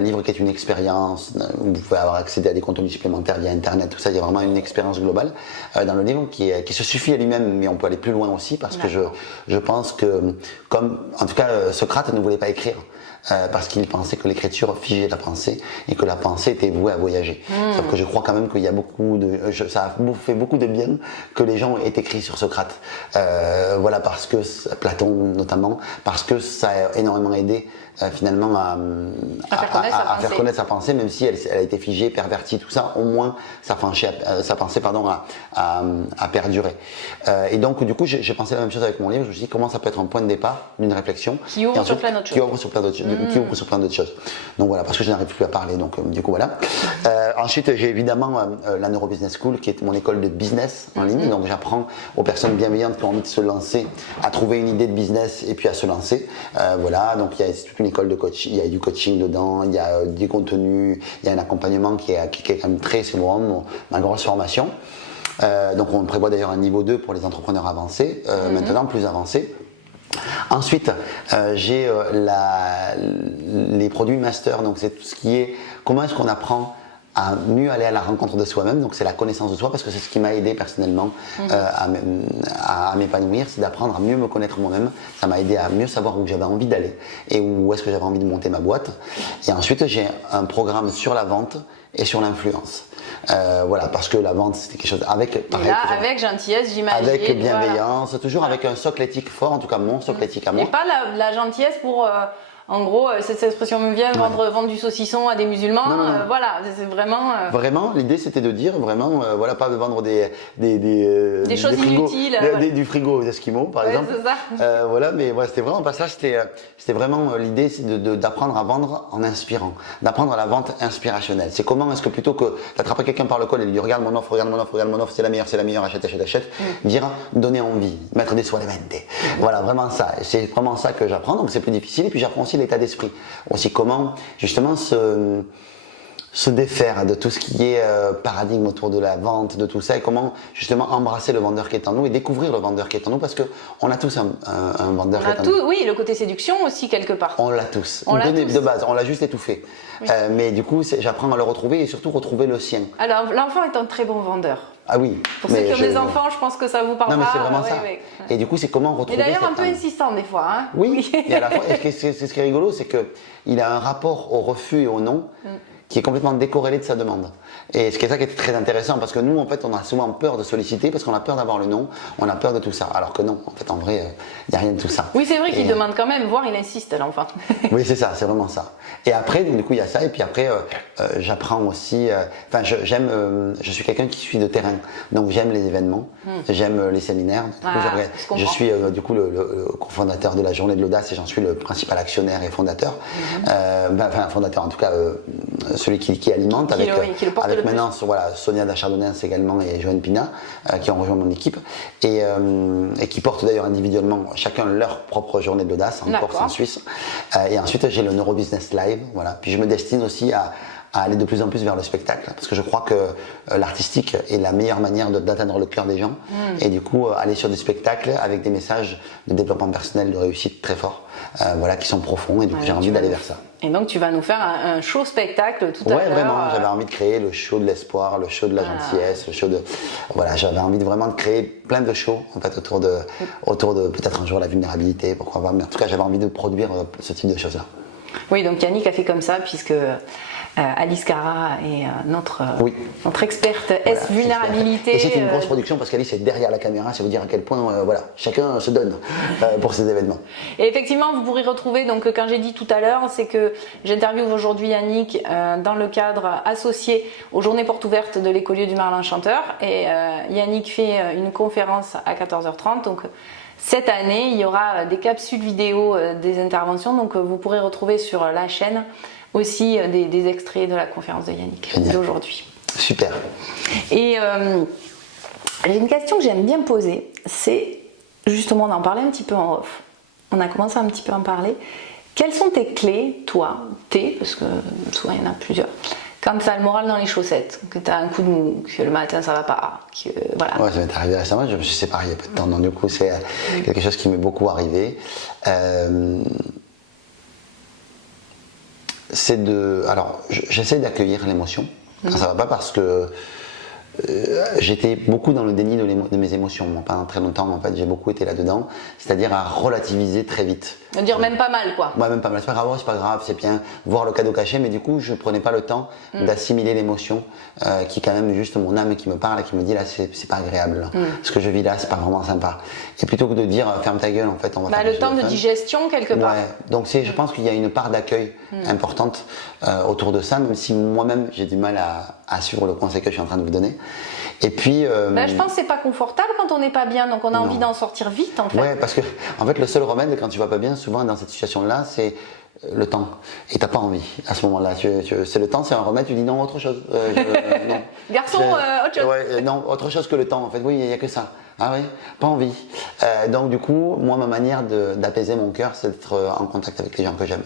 Livre qui est une expérience, où vous pouvez avoir accès à des contenus supplémentaires via Internet, tout ça, il y a vraiment une expérience globale dans le livre qui se suffit à lui-même, mais on peut aller plus loin aussi, parce que je pense que, comme, en tout cas, Socrate ne voulait pas écrire. Parce qu'il pensait que l'écriture figeait la pensée et que la pensée était vouée à voyager. Sauf que je crois quand même qu'il y a ça a fait beaucoup de bien que les gens aient écrit sur Socrate. Voilà, parce que Platon notamment, parce que ça a énormément aidé finalement à faire connaître sa pensée, même si elle a été figée, pervertie, tout ça, au moins sa pensée a perduré. Et donc du coup j'ai pensé la même chose avec mon livre. Je me suis dit comment ça peut être un point de départ d'une réflexion qui ouvre sur plein d'autres choses. Donc voilà, parce que je n'arrive plus à parler, donc du coup voilà. Ensuite j'ai évidemment la Neurobusiness School qui est mon école de business en ligne, donc j'apprends aux personnes bienveillantes qui ont envie de se lancer à trouver une idée de business et puis à se lancer. Voilà, donc il y a toute une école de coaching, il y a du coaching dedans, il y a des contenus, il y a un accompagnement qui est quand même c'est vraiment ma grosse formation. Donc on prévoit d'ailleurs un niveau 2 pour les entrepreneurs avancés, maintenant plus avancés. Ensuite, j'ai les produits master, donc c'est tout ce qui est comment est-ce qu'on apprend à mieux aller à la rencontre de soi-même, donc c'est la connaissance de soi, parce que c'est ce qui m'a aidé personnellement à m'épanouir, c'est d'apprendre à mieux me connaître moi-même. Ça m'a aidé à mieux savoir où j'avais envie d'aller et où est-ce que j'avais envie de monter ma boîte. Et ensuite j'ai un programme sur la vente et sur l'influence. Voilà, parce que la vente c'était quelque chose avec gentillesse, j'imagine. Avec bienveillance, toujours avec un socle éthique fort, en tout cas mon socle éthique à moi. Et pas la gentillesse pour en gros, cette expression me vient, vendre du saucisson à des musulmans. Non. Voilà, c'est vraiment. Vraiment, l'idée c'était de dire vraiment, voilà, pas de vendre des choses inutiles. Du frigo aux Esquimaux, par exemple. C'est ça. Voilà, mais voilà, c'était vraiment pas ça. C'était vraiment l'idée, c'est d'apprendre à vendre en inspirant, d'apprendre à la vente inspirationnelle. C'est comment est-ce que plutôt que d'attraper quelqu'un par le col et lui dire regarde mon offre, c'est la meilleure, achète, dire donner envie, mettre des soins les mente. Voilà, vraiment ça. C'est vraiment ça que j'apprends. Donc c'est plus difficile. Et puis j'apprends aussi l'état d'esprit. Aussi comment justement se défaire de tout ce qui est paradigme autour de la vente, de tout ça, et comment justement embrasser le vendeur qui est en nous et découvrir le vendeur qui est en nous, parce qu'on a tous un vendeur qui est en nous. Oui, le côté séduction aussi quelque part. On l'a tous. De base, on l'a juste étouffé. Oui. Mais du coup, j'apprends à le retrouver et surtout retrouver le sien. Alors, l'enfant est un très bon vendeur. Ah oui. Pour ceux qui ont des enfants, je pense que ça vous parlera. Non, mais c'est vraiment ça. Oui. Et du coup, c'est comment retrouver. Et d'ailleurs, un peu insistant des fois. Hein. Oui. Et à la fois, c'est ce qui est rigolo, c'est qu'il a un rapport au refus et au non qui est complètement décorrélé de sa demande. Et ce qui est ça qui est très intéressant, parce que nous, en fait, on a souvent peur de solliciter, parce qu'on a peur d'avoir le non, on a peur de tout ça. Alors que non, en fait, en vrai, il n'y a rien de tout ça. Oui, c'est vrai qu'il demande quand même, voire il insiste, l'enfant. Oui, c'est ça, c'est vraiment ça. Et après, du coup, il y a ça, et puis après, j'apprends aussi, je suis quelqu'un qui suit de terrain, donc j'aime les événements, j'aime les séminaires. Je suis du coup le cofondateur de la Journée de l'Audace, et j'en suis le principal actionnaire et fondateur. Fondateur, en tout cas, celui qui alimente, avec, qui le porte avec le maintenant voilà, Sonia Dachardonnens également et Joanne Pina, qui ont rejoint mon équipe, et qui portent d'ailleurs individuellement chacun leur propre journée de l'audace, en Corse, en Suisse. Et ensuite, j'ai le Neurobusiness Live, voilà. Puis je me destine aussi à aller de plus en plus vers le spectacle, parce que je crois que l'artistique est la meilleure manière d'atteindre le cœur des gens, et du coup aller sur des spectacles avec des messages de développement personnel, de réussite très forts, voilà, qui sont profonds, et du coup j'ai envie d'aller vers ça. Et donc tu vas nous faire un show spectacle tout à l'heure. Ouais, vraiment, j'avais envie de créer le show de l'espoir, le show de la gentillesse, le show de... Voilà, j'avais envie vraiment de créer plein de shows, en fait, autour de peut-être un jour la vulnérabilité, pourquoi pas, mais en tout cas j'avais envie de produire ce type de choses-là. Oui, donc Yannick a fait comme ça, puisque Alice Cara est notre experte vulnérabilité. Et c'était une grosse production parce qu'Alice est derrière la caméra, ça veut dire à quel point voilà, chacun se donne pour ces événements. Et effectivement, vous pourrez retrouver, donc quand j'ai dit tout à l'heure, c'est que j'interviewe aujourd'hui Yannick dans le cadre associé aux Journées Portes Ouvertes de l'Écolieu du Merlin Chanteur. Et Yannick fait une conférence à 14h30, donc cette année, il y aura des capsules vidéo des interventions, donc vous pourrez retrouver sur la chaîne aussi des extraits de la conférence de Yannick d'aujourd'hui. Super. Et j'ai une question que j'aime bien poser, c'est justement, on en parlait un petit peu en off, on a commencé un petit peu à en parler. Quelles sont tes clés, toi, parce que souvent il y en a plusieurs, quand tu as le moral dans les chaussettes, que tu as un coup de mou, que le matin ça va pas, que voilà. Ouais, ça m'est arrivé récemment, je me suis séparé il y a peu de temps, donc du coup c'est quelque chose qui m'est beaucoup arrivé. Alors, j'essaie d'accueillir l'émotion quand ça va pas, parce que j'étais beaucoup dans le déni de mes émotions. Pendant très longtemps, en fait, j'ai beaucoup été là-dedans, c'est-à-dire à relativiser très vite. Dire même pas mal, quoi. Ouais, même pas mal. C'est pas grave, c'est bien. Voir le cadeau caché, mais du coup, je prenais pas le temps d'assimiler l'émotion, qui est quand même juste mon âme qui me parle et qui me dit là, c'est pas agréable. Là. Ce que je vis là, c'est pas vraiment sympa. Et plutôt que de dire ferme ta gueule, en fait, on va faire le temps de digestion quelque part. Ouais. Donc je pense qu'il y a une part d'accueil importante autour de ça, même si moi-même j'ai du mal à suivre le conseil que je suis en train de vous donner. Et puis, je pense que c'est pas confortable quand on n'est pas bien, donc on a envie d'en sortir vite, en fait. Ouais, parce que en fait, le seul remède quand tu vas pas bien, souvent dans cette situation-là, c'est le temps. Et t'as pas envie à ce moment-là. C'est le temps, c'est un remède. Tu dis non, autre chose. Non. Garçon, autre chose. Ouais, non, autre chose que le temps. En fait, oui, il y a que ça. Ah oui, pas envie. Donc du coup, moi, ma manière d'apaiser mon cœur, c'est d'être en contact avec les gens que j'aime.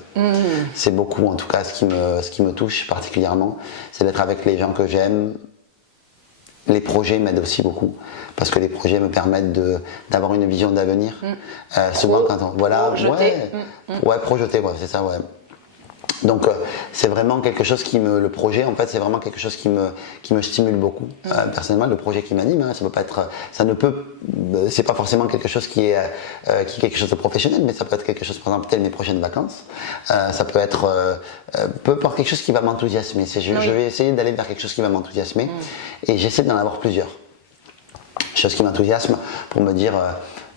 C'est beaucoup, en tout cas, ce qui me touche particulièrement, c'est d'être avec les gens que j'aime. Les projets m'aident aussi beaucoup, parce que les projets me permettent d'avoir une vision d'avenir. Souvent, quand on projeter, ouais, c'est ça, ouais. Donc c'est vraiment quelque chose le projet en fait c'est vraiment quelque chose qui me stimule beaucoup. Personnellement, le projet qui m'anime, ça peut pas être, c'est pas forcément quelque chose qui est quelque chose de professionnel, mais ça peut être quelque chose, par exemple, tel mes prochaines vacances. Ça peut être peu importe, quelque chose qui va m'enthousiasmer. Je vais essayer d'aller vers quelque chose qui va m'enthousiasmer, et j'essaie d'en avoir plusieurs. Chose qui m'enthousiasme pour me dire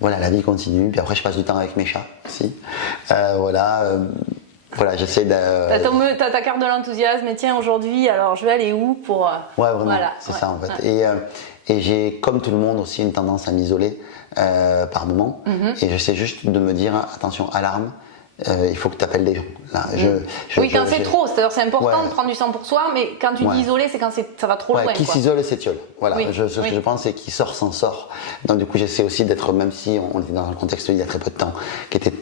voilà, la vie continue, puis après je passe du temps avec mes chats aussi. Voilà, j'essaie de... T'as ta carte de l'enthousiasme, et tiens, aujourd'hui, alors je vais aller où pour... Ouais, vraiment, voilà, c'est ça en fait. Et j'ai, comme tout le monde aussi, une tendance à m'isoler par moment. Et j'essaie juste de me dire, attention, alarme, il faut que tu appelles des gens. Là, quand c'est trop, c'est-à-dire c'est important de prendre du temps pour soi, mais quand tu dis isolé, c'est quand ça va trop loin. Qui s'isole s'étiole. Voilà, ce que je pense, c'est qui sort s'en sort. Donc du coup, j'essaie aussi d'être, même si on était dans un contexte il y a très peu de temps,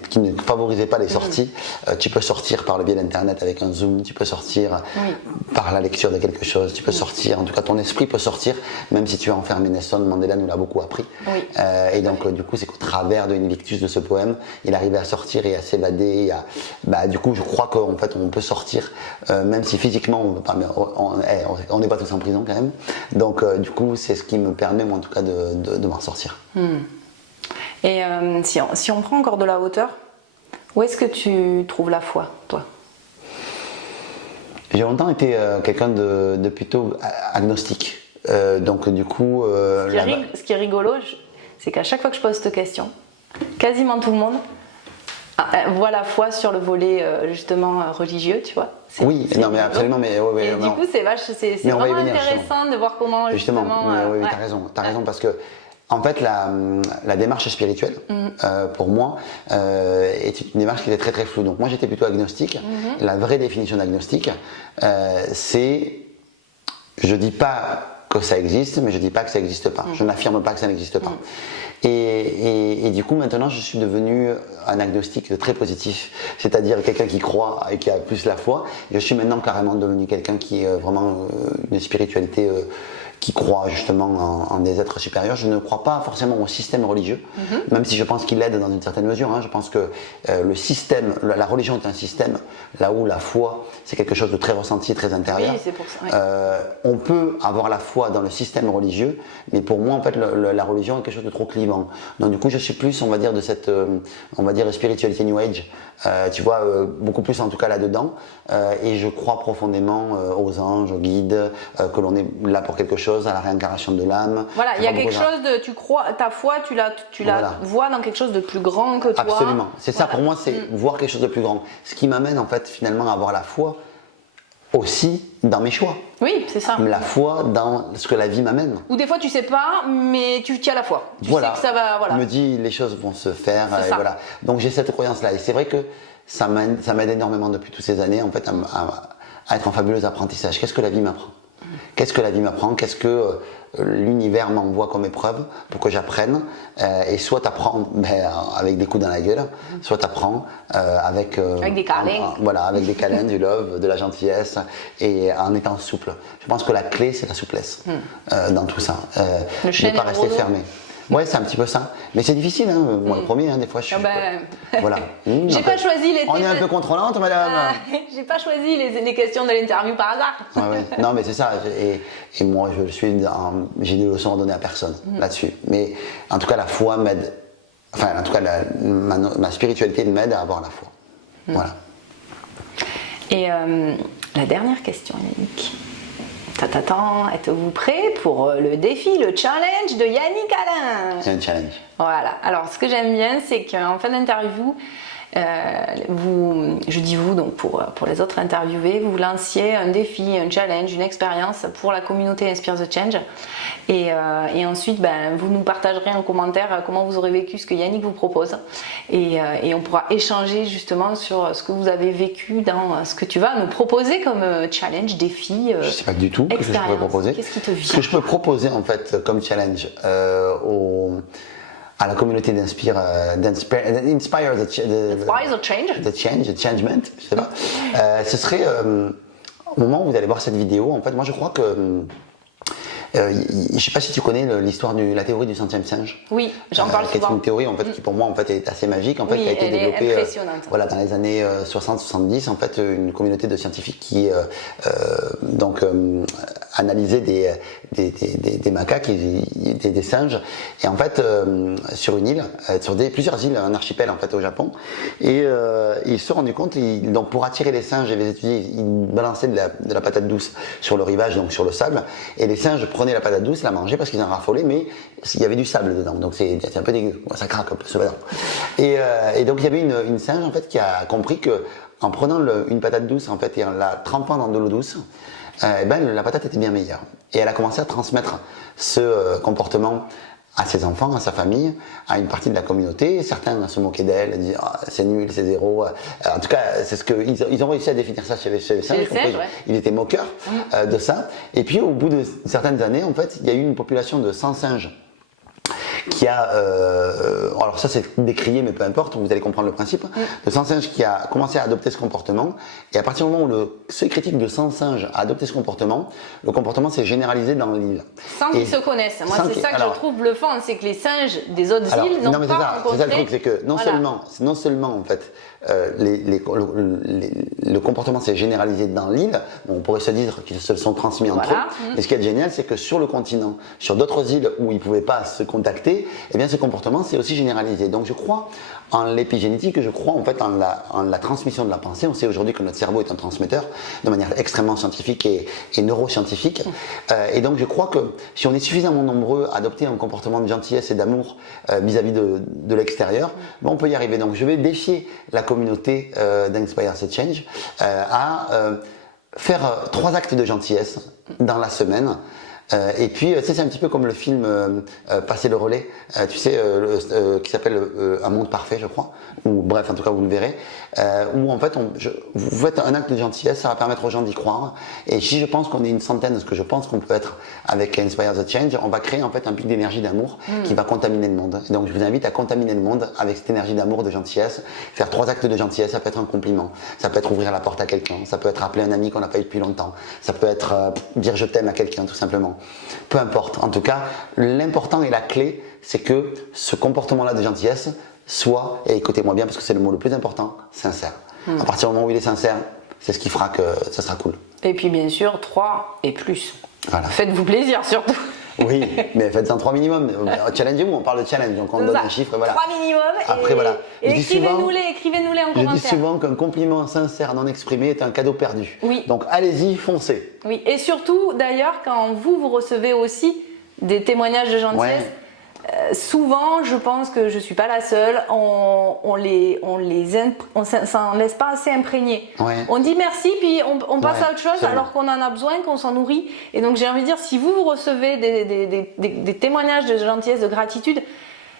qui ne favorisait pas les sorties, tu peux sortir par le biais d'Internet avec un Zoom, tu peux sortir par la lecture de quelque chose, tu peux sortir, en tout cas ton esprit peut sortir, même si tu es enfermé. Nelson Mandela nous l'a beaucoup appris. Et donc du coup, c'est qu'au travers de Invictus, de ce poème, il arrivait à sortir et à s'évader. Du coup, je crois qu'en fait, on peut sortir, même si physiquement, on peut pas, mais on n'est pas tous en prison quand même. Donc, du coup, c'est ce qui me permet, moi, en tout cas, de m'en sortir. Et si on prend encore de la hauteur, où est-ce que tu trouves la foi, toi? J'ai longtemps été quelqu'un de plutôt agnostique. Donc, du coup... ce qui est rigolo, c'est qu'à chaque fois que je pose cette question, quasiment tout le monde voit la foi sur le volet justement religieux, tu vois. Oui, non mais absolument, mais et du coup c'est vraiment intéressant de voir comment justement. Oui, ouais. t'as raison, parce que En fait, la démarche spirituelle, pour moi, est une démarche qui était très très floue. Donc moi, j'étais plutôt agnostique. La vraie définition d'agnostique, c'est, je dis pas que ça existe, mais je dis pas que ça n'existe pas. Je n'affirme pas que ça n'existe pas. Et du coup, maintenant, je suis devenu un agnostique très positif, c'est-à-dire quelqu'un qui croit et qui a plus la foi. Je suis maintenant carrément devenu quelqu'un qui est vraiment une spiritualité qui croit justement en des êtres supérieurs. Je ne crois pas forcément au système religieux, même si je pense qu'il aide dans une certaine mesure. Je pense que le système, la religion est un système, là où la foi, c'est quelque chose de très ressenti, très intérieur. Oui, c'est pour ça. Oui. On peut avoir la foi dans le système religieux, mais pour moi, en fait, la religion est quelque chose de trop clivant. Donc du coup, je suis plus, on va dire, de cette, on va dire, spiritualité New Age, tu vois, beaucoup plus en tout cas là-dedans. Et je crois profondément aux anges, aux guides, que l'on est là pour quelque chose, à la réincarnation de l'âme. Voilà, il y a quelque chose de, tu crois, ta foi, tu la Voilà. vois dans quelque chose de plus grand que toi. Absolument. C'est ça, Voilà. pour moi, c'est voir quelque chose de plus grand. Ce qui m'amène en fait finalement à avoir la foi aussi dans mes choix. Oui, c'est ça. La foi dans ce que la vie m'amène. Ou des fois tu sais pas, mais tu tiens la foi. Tu sais que ça va, voilà. Je me dis les choses vont se faire. C'est Et ça. voilà. Donc j'ai cette croyance-là. Et c'est vrai que ça m'aide énormément depuis toutes ces années en fait à être en fabuleux apprentissage. Qu'est-ce que la vie m'apprend? Qu'est-ce que la vie m'apprend? Qu'est-ce que l'univers m'envoie comme épreuve pour que j'apprenne? Et soit t'apprends avec des coups dans la gueule, soit t'apprends avec des câlins. Voilà, avec des câlins, du love, de la gentillesse et en étant souple. Je pense que la clé c'est la souplesse dans tout ça. Ne pas rester fermé. Ouais, c'est un petit peu ça. Mais c'est difficile, hein. Moi le premier, des fois je suis. Voilà. J'ai pas choisi les. On est un peu contrôlante, madame. J'ai pas choisi les questions de l'interview par hasard. Ouais. Non, mais c'est ça. Et moi, j'ai des leçons à donner à personne là-dessus. Mais en tout cas, la foi m'aide. Enfin, en tout cas, ma spiritualité m'aide à avoir la foi. Voilà. Et la dernière question, Yannick. Êtes-vous prêts pour le défi, le challenge de Yannick Alain? C'est un challenge. Voilà. Alors, ce que j'aime bien, c'est qu'en fin d'interview, je dis vous, donc pour les autres interviewés, vous lanciez un défi, un challenge, une expérience pour la communauté Inspire the Change. Et ensuite, vous nous partagerez en commentaire comment vous aurez vécu ce que Yannick vous propose. Et on pourra échanger justement sur ce que vous avez vécu dans ce que tu vas nous proposer comme challenge, défi. Je ne sais pas du tout ce que je pourrais proposer. Qu'est-ce qui te vient? Ce que je peux proposer en fait comme challenge à la communauté d'Inspire the Change, the Changement, je sais pas. Ce serait au moment où vous allez voir cette vidéo, en fait, moi je crois que je ne sais pas si tu connais l'histoire de la théorie du centième singe. Oui, j'en parle souvent. C'est une théorie en fait qui pour moi en fait est assez magique en fait, oui, qui a été développée voilà, dans les années 60-70 en fait, une communauté de scientifiques qui analysait des macaques et des singes et en fait sur une île, sur plusieurs îles, un archipel en fait au Japon, et ils se sont rendus compte, donc pour attirer les singes et les étudier, ils balançaient de la patate douce sur le rivage, donc sur le sable, et les singes prenaient la patate douce, la mangeaient parce qu'ils en raffolaient, mais il y avait du sable dedans, donc c'est un peu dégueu, ça craque un peu ce dedans. Et donc il y avait une singe en fait qui a compris que en prenant une patate douce en fait et en la trempant dans de l'eau douce, la patate était bien meilleure. Et elle a commencé à transmettre ce comportement à ses enfants, à sa famille, à une partie de la communauté. Certains se moquaient d'elle, disaient c'est nul, c'est zéro. En tout cas, c'est ce que ils ont réussi à définir ça chez les singes. Ils étaient moqueurs de ça. Et puis, au bout de certaines années, en fait, il y a eu une population de 100 singes qui a, alors ça c'est décrié mais peu importe, vous allez comprendre le principe, de 100 singes qui a commencé à adopter ce comportement, et à partir du moment où le seuil critique de 100 singes a adopté ce comportement, le comportement s'est généralisé dans l'île. Sans qu'ils se connaissent. Moi c'est ça que je trouve bluffant, c'est que les singes des autres îles n'ont pas rencontré. C'est ça le truc, c'est que non seulement en fait le comportement s'est généralisé dans l'île, on pourrait se dire qu'ils se sont transmis entre eux, mais ce qui est génial c'est que sur le continent, sur d'autres îles où ils ne pouvaient pas se contacter, eh bien ce comportement s'est aussi généralisé. Donc je crois en l'épigénétique, je crois en fait en la transmission de la pensée. On sait aujourd'hui que notre cerveau est un transmetteur de manière extrêmement scientifique et neuroscientifique. Et donc je crois que si on est suffisamment nombreux à adopter un comportement de gentillesse et d'amour vis-à-vis de l'extérieur, on peut y arriver. Donc je vais défier la communauté d'Inspire the Change à faire 3 actes de gentillesse dans la semaine. Et puis, tu sais, c'est un petit peu comme le film Passer le relais, tu sais, qui s'appelle Un monde parfait, je crois. Ou bref, en tout cas, vous le verrez. Où en fait, vous faites un acte de gentillesse, ça va permettre aux gens d'y croire. Et si je pense qu'on est une centaine, ce que je pense qu'on peut être avec Inspire the Change, on va créer en fait un pic d'énergie d'amour qui va contaminer le monde. Et donc, je vous invite à contaminer le monde avec cette énergie d'amour, de gentillesse. Faire 3 actes de gentillesse, ça peut être un compliment, ça peut être ouvrir la porte à quelqu'un, ça peut être appeler un ami qu'on n'a pas eu depuis longtemps, ça peut être dire je t'aime à quelqu'un, tout simplement. Peu importe. En tout cas, l'important et la clé, c'est que ce comportement-là de gentillesse soit, et écoutez-moi bien parce que c'est le mot le plus important, sincère. À partir du moment où il est sincère, c'est ce qui fera que ça sera cool. Et puis bien sûr, 3 et plus. Voilà. Faites-vous plaisir surtout. Oui, mais faites-en 3 minimum. Challengez-vous, on parle de challenge, donc on donne un chiffre, voilà. 3 minimum. Après, voilà. Et écrivez-nous-les en Je commentaire. dis souvent qu'un compliment sincère non exprimé est un cadeau perdu. Oui. Donc allez-y, foncez. Oui, et surtout, d'ailleurs, quand vous recevez aussi des témoignages de gentillesse, souvent, je pense que je suis pas la seule, on s'en laisse pas assez imprégner. Ouais. On dit merci, puis on passe Ouais, à autre chose absolument. alors qu'on en a besoin, qu'on s'en nourrit. Et donc j'ai envie de dire, si vous recevez des témoignages de gentillesse, de gratitude,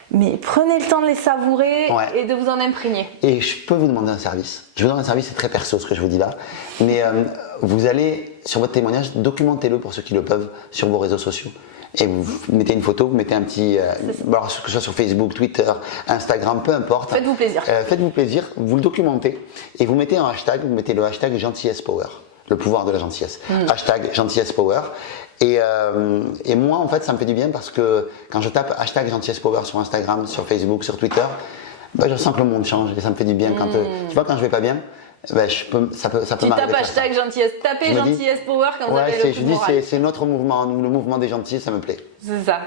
mais prenez le temps de les savourer et de vous en imprégner. Et je peux vous demander un service. Je vous donne un service, c'est très perso ce que je vous dis là. Mais vous allez, sur votre témoignage, documentez-le pour ceux qui le peuvent sur vos réseaux sociaux. Et vous mettez une photo, vous mettez un petit. Alors, que ce soit sur Facebook, Twitter, Instagram, peu importe. Faites-vous plaisir. Faites-vous plaisir, vous le documentez et vous mettez un hashtag, vous mettez le hashtag gentillesse power, le pouvoir de la gentillesse. Hashtag gentillesse power. Et moi, en fait, ça me fait du bien parce que quand je tape hashtag gentillesse power sur Instagram, sur Facebook, sur Twitter, ben, je sens que le monde change et ça me fait du bien. Quand, tu vois, quand je vais pas bien, ben, ça peut Tu m'arriver. tapes hashtag gentillesse, tapez Je me dis, gentillesse power quand vous Ouais, avez le je coup dis moral. c'est notre mouvement, nous, le mouvement des gentils, ça me plaît. C'est ça.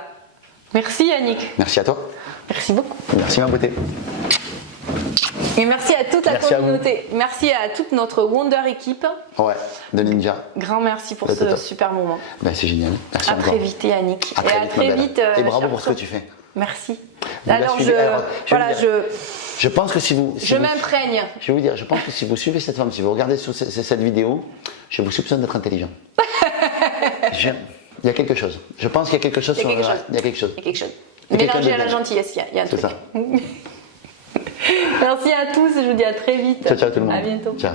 Merci Yannick. Merci à toi. Merci beaucoup. Merci ma beauté. Et merci à toute la Merci à communauté. Merci à toute notre Wonder équipe. Ouais, de Ninja. Grand merci pour Ouais, ce top. super moment. Ben, c'est génial. Merci À encore. très vite Yannick. À très et vite, à très ma belle. vite. Et bravo cher pour ce que Claude. tu fais. Merci. Vous la Alors suivez. Alors, je pense que si vous. je m'imprègne. Je vais vous dire, je pense que si vous suivez cette femme, si vous regardez cette vidéo, je vous soupçonne d'être intelligent. Il y a quelque chose. Je pense qu'il y a quelque chose. Il y a quelque chose. Il y a quelque chose. Il y a quelque chose. Il y a quelqu'un Mélangé de à la bien. gentillesse, il y a un C'est truc. ça. Merci à tous et je vous dis à très vite. Ciao, ciao tout le monde. À bientôt. Ciao.